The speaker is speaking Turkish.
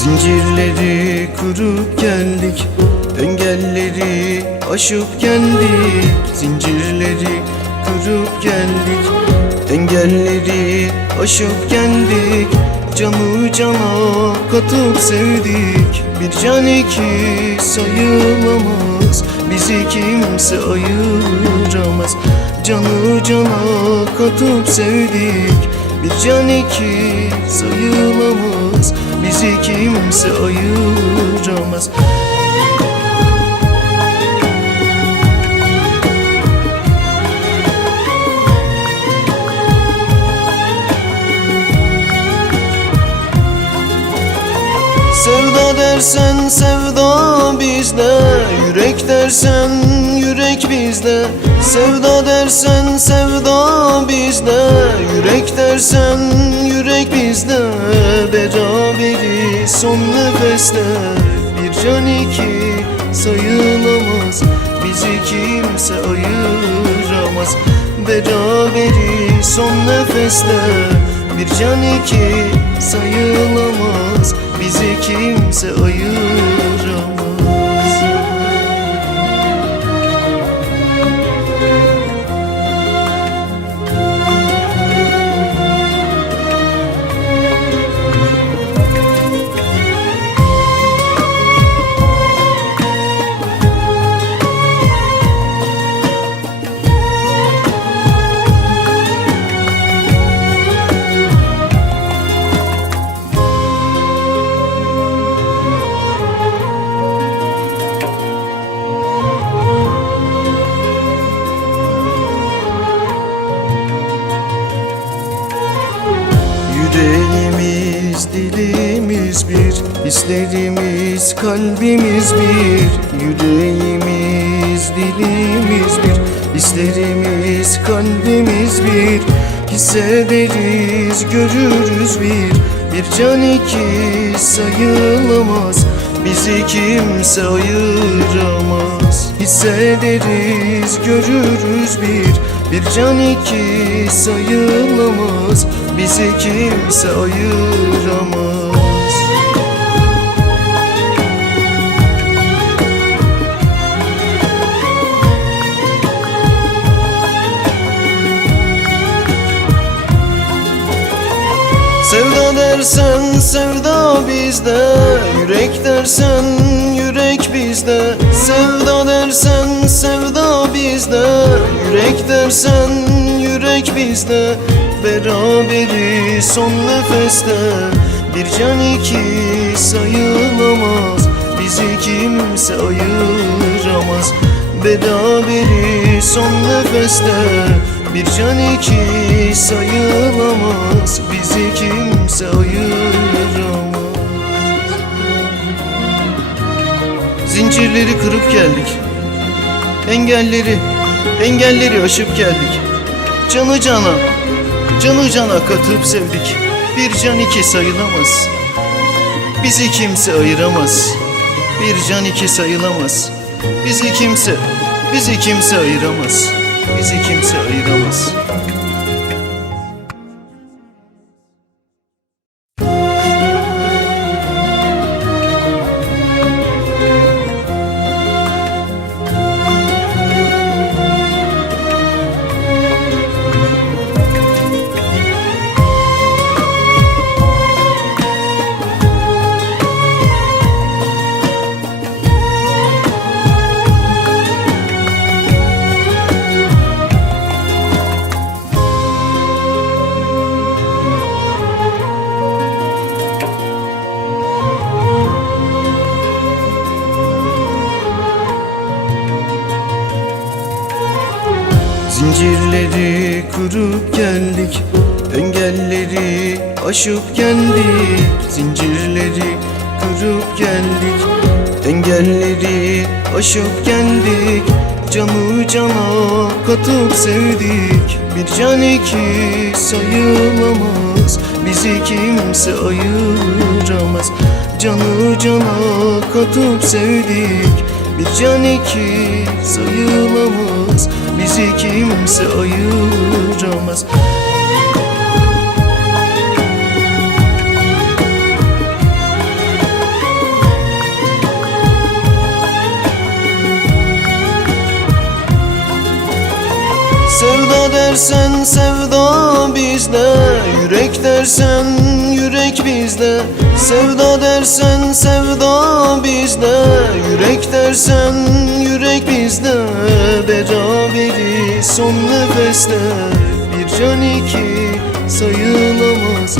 Zincirleri kurup geldik Engelleri aşıp geldik. Zincirleri kurup geldik Engelleri aşıp geldik. Canı cana katıp sevdik Bir can iki sayılamaz. Bizi kimse ayıramaz. Canı cana katıp sevdik Bir can iki sayılamaz Bizi kimse ayıramaz dersen sevda bizde Yürek dersen yürek bizde. Sevda dersen sevda bizde Yürek dersen yürek bizde. Beraberiz son nefeste Bir can iki sayılamaz. Bizi kimse ayıramaz. Beraberiz son nefeste Bir can iki sayılamaz. Bizi kimse ayıramaz Hislerimiz, kalbimiz bir Yüreğimiz, dilimiz bir. Hislerimiz, kalbimiz bir Hissederiz, görürüz bir. Bir can iki sayılamaz Bizi kimse ayıramaz. Hissederiz, görürüz bir. Bir can iki sayılamaz Bizi kimse ayıramaz dersen sevda bizde Yürek dersen yürek bizde. Sevda dersen sevda bizde Yürek dersen yürek bizde. Beraberiz son nefeste Bir can iki sayılamaz. Bizi kimse ayıramaz. Beraberiz son nefeste Bir can iki sayılamaz. Bizi kimse ayıramaz Zincirleri kırıp geldik. Engelleri, engelleri aşıp geldik. Canı cana, canı cana katıp sevdik. Bir can iki sayılamaz. Bizi kimse ayıramaz. Bir can iki sayılamaz. Bizi kimse, bizi kimse ayıramaz. Bizi kimse ayıramaz Zincirleri kurup geldik Engelleri aşıp geldik. Zincirleri kurup geldik Engelleri aşıp geldik. Canı cana katıp sevdik Bir can iki sayılamaz. Bizi kimse ayıramaz. Canı cana katıp sevdik bir can ikiz sayılamaz. Bizi kimse ayıramaz. Sevda dersen sevda bizde Yürek dersen yürek bizde. Sevda dersen sevda bizde Yürek dersen yürek bizde. Beraberiz son nefeste Bir can iki sayılamaz.